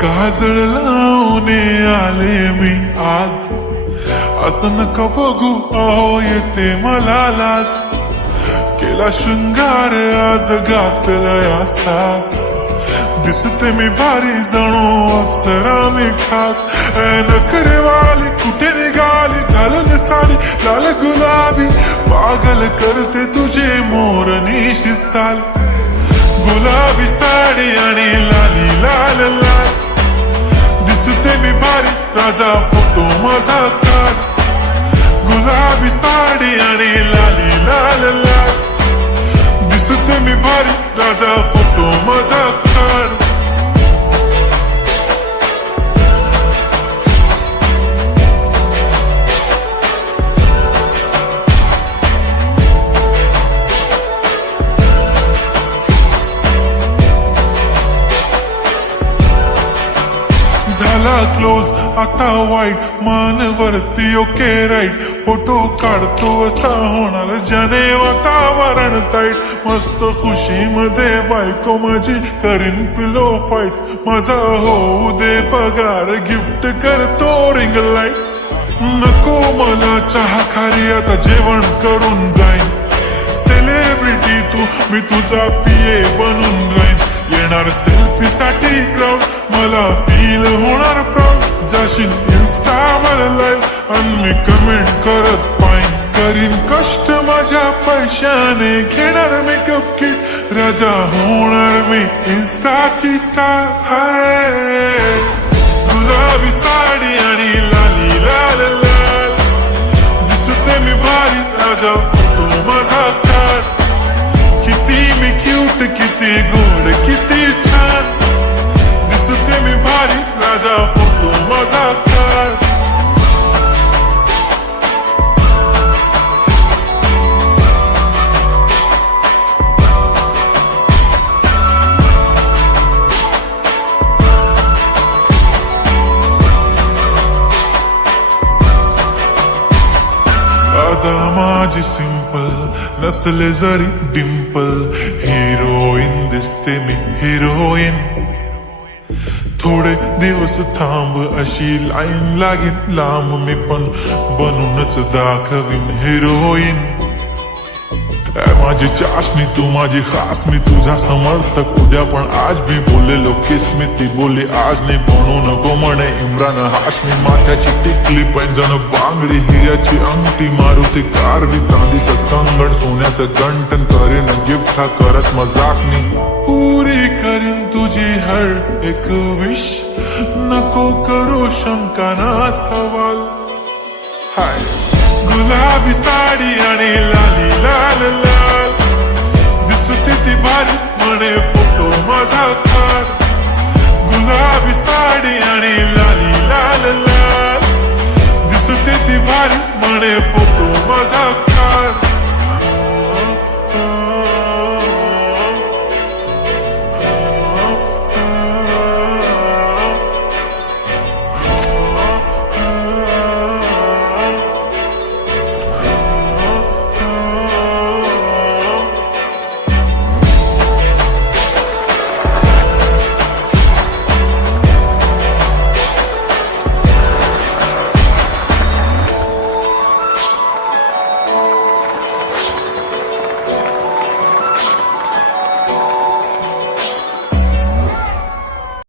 काजळ लावून आले मी आज, असं नका बघू अहो येते मला लाज. केला शृंगार आज घातलाय असाच, दिसते मी भारी जणू अप्सरा मी खास. नखरेवाली कुठे निघाली घालून साडी लाल गुलाबी, पागल करते तुझे मोरनीशी चाल. गुलाबी साडी आणि लाली लाल लाल, दिसते मी भारी राजा फोटो माझा काढ. गुलाबी साडी आणि लाली लाल लाल, दिसते मी भारी राजा फोटो माझा काढ. झाला क्लोज आता वाईट मानवरती ओके राईट. फोटो काढतो असा होणार ज्याने वातावरण ताईट. मस्त खुशी मध्ये बायको माझी करीन पिलो फाईट. माझा होऊ दे पगार गिफ्ट करतो रिंग लाईट. नको मला चहा खारी आता जेवण करून जाईन. सेलिब्रिटी तू मी तुझा पिये बनून राहीन. येणार सेल्फी साठी क्राऊड मला फील होणार प्राऊड. जाशील इन्स्टावर लाईव्ह आणि मी कमेंट करत पाईन. करीन कष्ट माझ्या पैशाने घेणार मेकअप किट. राजा होणार मी इन्स्टाची स्टार. हाय गुलाबी साडी आणि लाली लाल लाल, दिसते मी भारी राजा फोटो माझा काढ. किती मी क्यूट किती गोड किती छान, दिसते मी भारी राजा फोटो माझा काढ. आता माझी सिंपल नसले जरी डिंपल, हिरोईन दिसते मी हिरोईन. थोडे दिवस थांब अशी लाईन लागेल लांब, मी पण बनूनच दाखवीन हिरोईन. माझी चाशनी तू माझी खास, मी तुझा समर्थक उद्या पण आज मी बोललेलो किस्मी. ती बोली आज नाही बनू नको म्हणे इम्रान हाशमी. माथ्याची टिकली पैंजण बांगडी हिऱ्याची अंगठी, मारुती कारवी चांदीचं कंगण सोन्याचं गंटन. करेन गिफ्ट हा करत मजाकनी, पुरी करीन तुझी हर एक विश. नको करू शंका ना सवाल. हाय गुलाबी साडी आणि लाली लाल लाल, दिसते ती भारी म्हणे फोटो माझा काढ. गुलाबी साडी आणि लाली लाल लाल, दिसते ती भारी म्हणे फोटो माझा